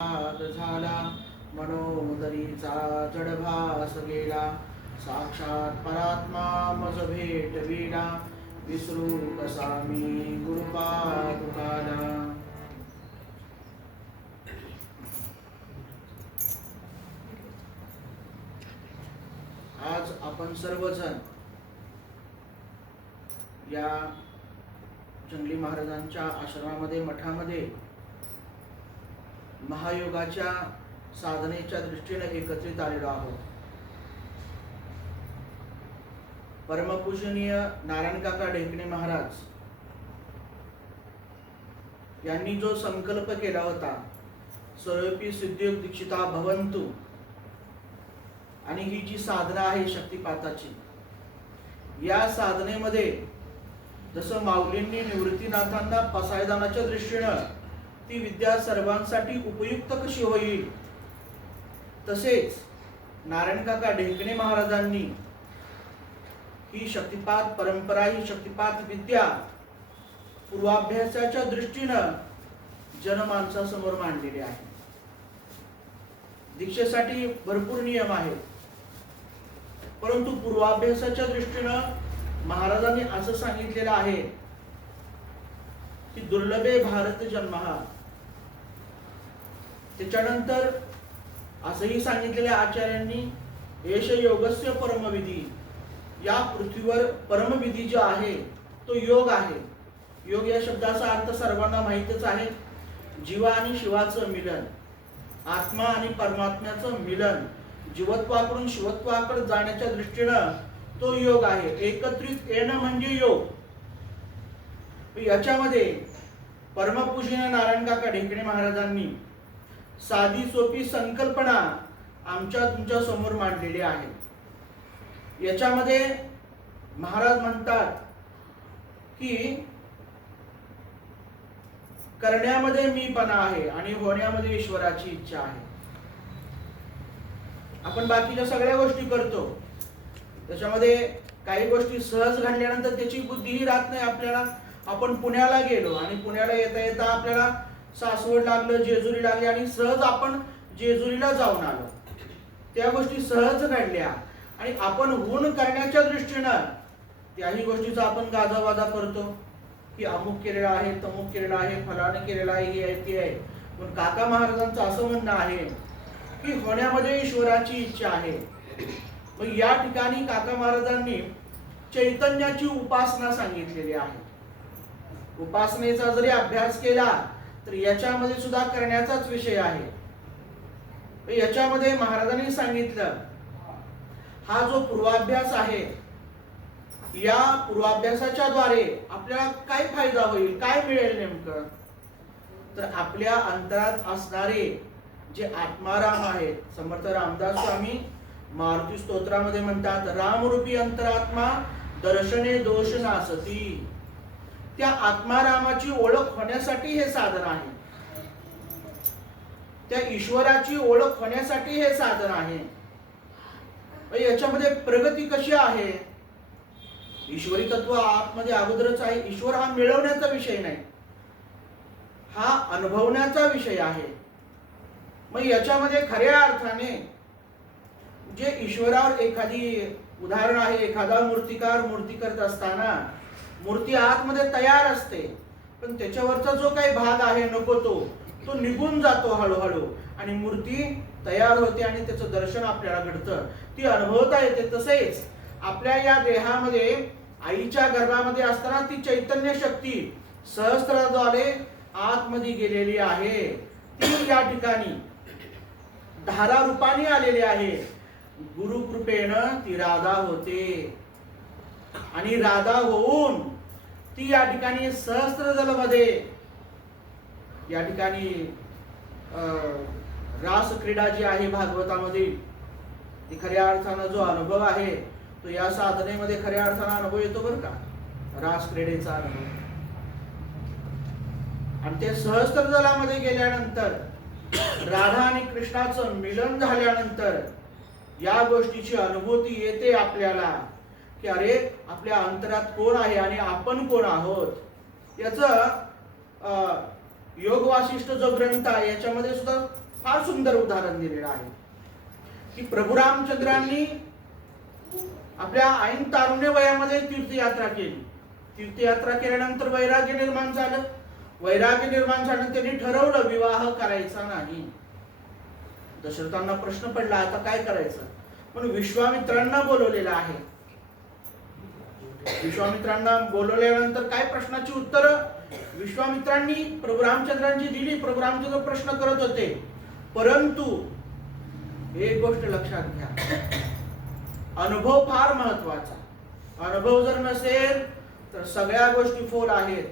नाद झाला मनोदरीचा जडभास गेला. साक्षात परात्मा मज भेट भेटविला विसरू कसा मी गुरुपादुकाला आज आपण सर्वजण या जंगली महाराजांच्या आश्रमामध्ये मठामध्ये महायोगाच्या साधनेच्या दृष्टीने एकत्रित आलेलो आहोत. परमपूजनीय नारायण काका ढेकणे महाराज यांनी जो संकल्प केला होता स्वरूपी सिद्धियोग दीक्षिता भवंतु आणि ही जी साधना आहे शक्तिपाताची या साधनेमध्ये जसं माऊलींनी निवृत्तीनाथांना पसायदानाच्या दृष्टीनं ती विद्या सर्वांसाठी उपयुक्त कशी होईल? तसेच नारायण काका ढेकणे महाराजांनी ही शक्तिपात परंपरा ही शक्तिपात विद्या पूर्वाभ्यासाच्या दृष्टीनं जनमानसासमोर मांडलेली आहे. दीक्षेसाठी भरपूर नियम आहेत. परंतु पूर्वाभ्यासाच्या दृष्टीनं महाराजांनी असं सांगितलेलं आहे की दुर्लभे भारत जन्म हा त्याच्यानंतर असंही सांगितलेल्या आचार्यांनी येश योगस्य परमविधी. या पृथ्वीवर परमविधी जो आहे तो योग आहे. योग या शब्दाचा अर्थ सर्वांना माहीतच आहे. जीवा आणि शिवाचं मिलन आत्मा आणि परमात्म्याचं मिलन जीवत्वाकडून शिवत्वाकडे जाण्याच्या दृष्टीनं तो योग आहे. एकत्रित येणं म्हणजे योग. याच्यामध्ये परमपूजनीय नारायण काका ढेकणे महाराजांनी साधी सोपी संकल्पना आमच्या तुमच्यासमोर मांडलेली आहे. याच्यामध्ये महाराज म्हणतात की करण्यामध्ये मीपणा आहे आणि होण्यामध्ये ईश्वराची इच्छा आहे. आपण बाकीच्या सगळ्या गोष्टी करतो. त्याच्यामध्ये काही गोष्टी सहज घडल्यानंतर त्याची बुद्धीही राहत नाही आपल्याला. आपण पुण्याला गेलो आणि पुण्याला येता येता आपल्याला सासवड लागलं जेजुरी लागली आणि सहज आपण जेजुरीला जाऊन आलो. त्या गोष्टी सहज घडल्या. आणि आपण गुण करण्याच्या दृष्टीनं त्याही गोष्टीचा आपण गाजावाजा करतो. की अमुक केलेला आहे तमुक केलेला आहे फलाने केलेला आहे हे आहे ते आहे. पण काका महाराजांचं असं म्हणणं आहे की होण्यामध्ये ईश्वराची इच्छा आहे. मग या ठिकाणी काका महाराजांनी चैतन्याची उपासना सांगितलेली आहे. उपासनेचा जरी अभ्यास केला तर याच्यामध्ये सुद्धा करण्याचाच विषय आहे. याच्यामध्ये महाराजांनी सांगितलं हा जो पूर्वाभ्यास आहे या पूर्वाभ्यासाच्या द्वारे आपल्याला काय फायदा होईल काय मिळेल नेमकं? तर आपल्या अंतरात असणारे जे आत्माराम आहेत समर्थ रामदास स्वामी मारुती स्तोत्रामध्ये म्हणतात रामरूपी अंतरात्मा दर्शने दोष नासती. त्या आत्मारामाची ओळख होण्यासाठी हे साधन आहे. त्या ईश्वराची ओळख होण्यासाठी हे साधन आहे. याच्यामध्ये प्रगती कशी आहे? ईश्वरी तत्व आतमध्ये अगोदरच आहे. ईश्वर हा मिळवण्याचा विषय नाही. हा अनुभवण्याचा विषय आहे. मग याच्यामध्ये खऱ्या अर्थाने जे ईश्वरावर एखादी उदाहरण आहे एखादा मूर्तिकार मूर्ती करत असताना मूर्ती आतमध्ये तयार असते. पण त्याच्यावरचा जो काही भाग आहे नको तो तो निघून जातो हळूहळू. आणि मूर्ती तयार होते आणि त्याचं दर्शन आपल्याला घडतं. ती अनुभवता येते तसेच आपल्या या देहामध्ये आईच्या गर्भामध्ये असताना ती चैतन्य शक्ती सहस्त्राद्वारे आतमध्ये गेलेली आहे. ती या ठिकाणी धारा रूपाने आलेली आहे. गुरुकृपेनं ती राधा होते. आणि राधा होऊन ती या ठिकाणी सहस्त्रमध्ये या ठिकाणी रास क्रीडा जी आहे भागवतामध्ये ती खऱ्या अर्थानं जो अनुभव आहे तो या साधनेमध्ये खऱ्या अर्थानं अनुभव येतो बरं का? रास क्रीडेचा अनुभव. आणि ते सहस्त्र जलामध्ये गेल्यानंतर राधा आणि कृष्णाचं मिलन झाल्यानंतर या गोष्टीची अनुभूती येते आपल्याला. की अरे आपल्या अंतरात कोण आहे आणि आपण कोण आहोत? याच योग वासिष्ठ जो ग्रंथ आहे याच्यामध्ये सुद्धा फार सुंदर उदाहरण दिलेलं आहे. की प्रभू रामचंद्रांनी आपल्या ऐन तारुण्य वयामध्ये तीर्थयात्रा केली. तीर्थयात्रा केल्यानंतर वैराग्य निर्माण झालं. वैराग्य निर्माण झालं त्यांनी ठरवलं विवाह करायचा नाही. दशरथांना प्रश्न पडला आता काय करायचं? म्हणून विश्वामित्रांना बोलवलेलं आहे. विश्वामित्रांना बोलवल्यानंतर काय प्रश्नाची उत्तर? विश्वामित्रांनी प्रभू रामचंद्रांची दिली. प्रभू रामचंद्र प्रश्न करत होते. परंतु एक गोष्ट लक्षात घ्या. अनुभव फार महत्त्वाचा. अनुभव जर नसेल तर सगळ्या गोष्टी फोल आहेत.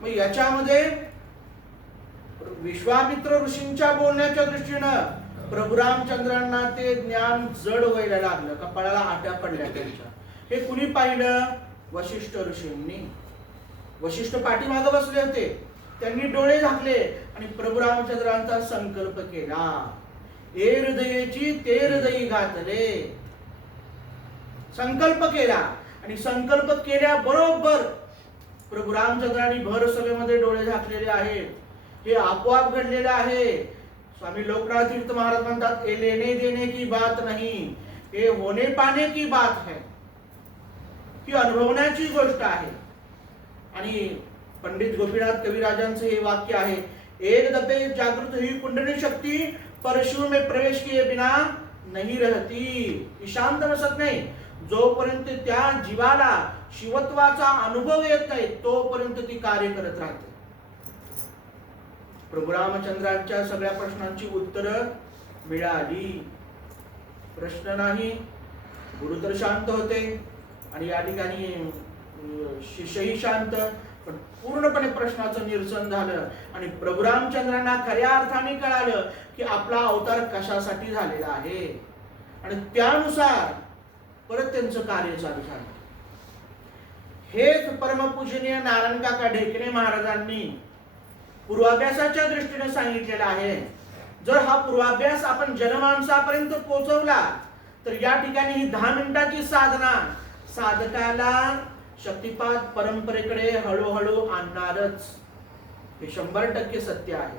मग याच्यामध्ये विश्वामित्र ऋषींच्या बोलण्याच्या दृष्टीनं प्रभू रामचंद्रांना ते ज्ञान जड व्हायला लागलं. कपाळाला आट्या पडल्या त्यांच्या. हे कुणी पाहिलं? वशिष्ठ ऋषींनी. वशिष्ठ पाठीमागे बसले होते. त्यांनी डोळे झाकले आणि प्रभू रामचंद्रांचा संकल्प केला. ए हृदयेची ते हृदयी घातले. संकल्प केला. आणि संकल्प केल्या बरोबर प्रभू रामचंद्रांनी भर सभेमध्ये डोळे झाकलेले आहेत. हे आपोआप घडलेलं आहे. स्वामी लोकनाथ तीर्थ महाराज म्हणतात "ये लेने देने की बात नाही. हे होणे पाने की बात है. ही अनुभवण्याची गोष्ट आहे. आणि पंडित गोपीनाथ कविराजांचं हे वाक्य आहे एक दफे जागृत ही कुंडली शक्ती परशु में प्रवेश किए बिना नहीं रहती. ती शांत नसत नाही जोपर्यंत त्या जीवाला शिवत्वाचा अनुभव येत नाही तोपर्यंत ती कार्य करत राहते. प्रभू रामचंद्रांच्या सगळ्या प्रश्नांची उत्तर मिळाली. प्रश्न नाही गुरु तर शांत होते. आणि या ठिकाणी अं, शांत पण पूर्णपणे प्रश्नाचं निरसन झालं. आणि प्रभू रामचंद्रांना खऱ्या अर्थाने कळालं की आपला अवतार कशासाठी झालेला आहे. आणि त्यानुसार परत त्यांचं कार्य चालू झालं. हेच परमपूजनीय नारायण काका ढेकणे महाराजांनी पूर्वाभ्यासाच्या दृष्टीने सांगितलेलं आहे. जर हा पूर्वाभ्यास आपण जनमानसापर्यंत पोहोचवला तर या ठिकाणी ही दहा मिनिटाची साधना साधकाला शक्तिपात परंपरेकडे हळूहळू आणणारच. हे शंभर टक्के सत्य आहे.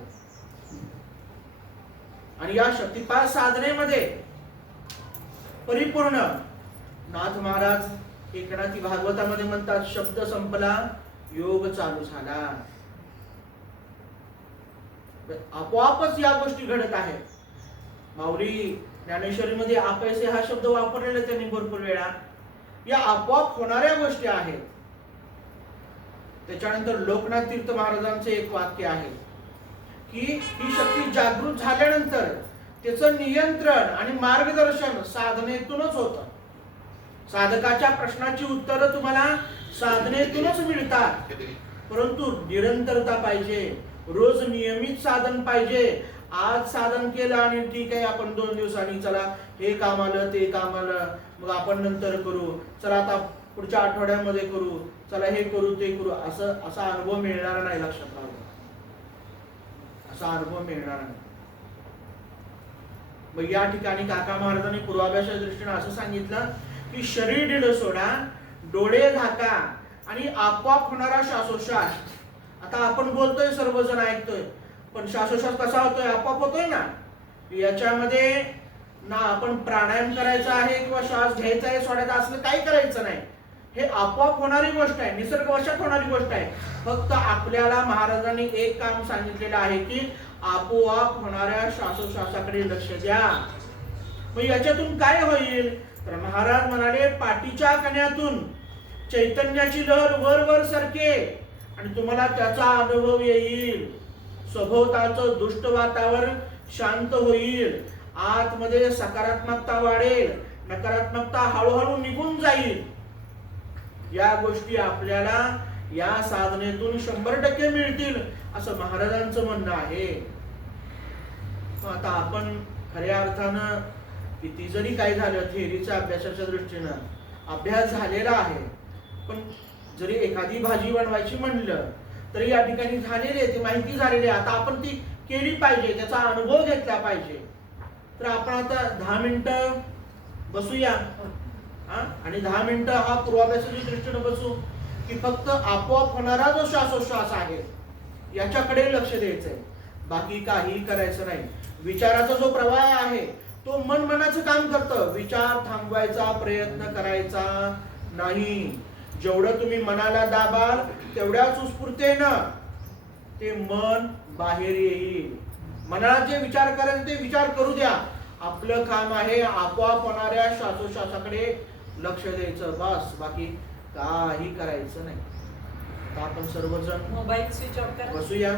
आणि या शक्तिपात साधनेमध्ये परिपूर्ण नाथ महाराज एकनाथी भागवतामध्ये म्हणतात शब्द संपला योग चालू झाला. आपोआपच या गोष्टी घडत आहेत. माऊली ज्ञानेश्वरीमध्ये आपैसे हा शब्द वापरलेला त्यांनी भरपूर वेळा. या आपोआप होणाऱ्या गोष्टी आहेत. त्याच्यानंतर लोकनाथ तीर्थ महाराजांचे एक वाक्य आहे की ही शक्ती जागृत झाल्यानंतर त्याचं नियंत्रण आणि मार्गदर्शन साधनेतूनच होतं. साधकाच्या प्रश्नाची उत्तरं तुम्हाला साधनेतूनच मिळतात. परंतु निरंतरता पाहिजे. रोज नियमित साधन पाहिजे. आज साधन केलं आणि ठीक आहे आपण दोन दिवसांनी चला हे काम आलं ते काम आलं. मग आपण नंतर करू चला आता पुढच्या आठवड्यामध्ये करू चला हे करू ते करू असं असा अनुभव मिळणार नाही लक्षात राहू असा अनुभव मिळणार नाही. मग या ठिकाणी काका महाराजांनी पूर्वाभ्यासाच्या दृष्टीने असं सांगितलं की शरीर डिड सोडा डोळे झाका आणि आपोआप होणारा श्वासोश्वास. आता आपण बोलतोय सर्वजण ऐकतोय पण श्वासोश्वास कसा होतोय आपोआप होतोय ना? याच्यामध्ये ना आपण प्राणायाम करायचा आहे किंवा श्वास घ्यायचा आहे सोडायचा असलं काही करायचं नाही. हे आपोआप होणारी गोष्ट आहे निसर्गवशात होणारी गोष्ट आहे. फक्त आपल्याला महाराजांनी एक काम सांगितलेलं आहे की आपोआप होणाऱ्या श्वासोश्वासाकडे लक्ष द्या. मग याच्यातून काय होईल? तर महाराज म्हणाले पाठीच्या कण्यातून चैतन्याची लहर वर वर सरके आणि तुम्हाला त्याचा अनुभव येईल. सभोवताचं दुष्ट वातावरण शांत होईल. आतमध्ये सकारात्मकता वाढेल नकारात्मकता हळूहळू निघून जाईल. या गोष्टी आपल्याला या साधनेतून शंभर टक्के मिळतील असं महाराजांचं म्हणणं आहे. आता आपण खऱ्या अर्थानं किती जरी काय झालं थेरीच्या अभ्यासाच्या दृष्टीनं अभ्यास झालेला आहे. पण जरी एखादी भाजी बनवायची म्हणलं तरी या ठिकाणी झालेली आहे ती माहिती झालेली आहे. आता आपण ती केली पाहिजे त्याचा अनुभव घेतला पाहिजे. तर आपण आता दहा मिनिटं बसूया. हा? आणि दहा मिनिटं हा पूर्वाभ्यासाच्या दृष्टीने बसू की फक्त आपोआप होणारा जो श्वासोश्वास आहे याच्याकडे लक्ष द्यायचंय. बाकी काही करायचं नाही. विचाराचा जो प्रवाह आहे तो मन मनाचं काम करतं. विचार थांबवायचा प्रयत्न करायचा नाही. जेवढं तुम्ही मनाला दाबाल तेवढ्याच उत्स्फूर्तेनं ते मन बाहेर येईल. मनाला जे विचार करायचे ते विचार करू द्या. आपलं काम आहे आपोआप होणाऱ्या श्वासोश्वासाकडे लक्ष द्यायचं बस. बाकी काही करायचं नाही. आपण सर्वजण मोबाईल स्विच ऑफ करा. बसूया.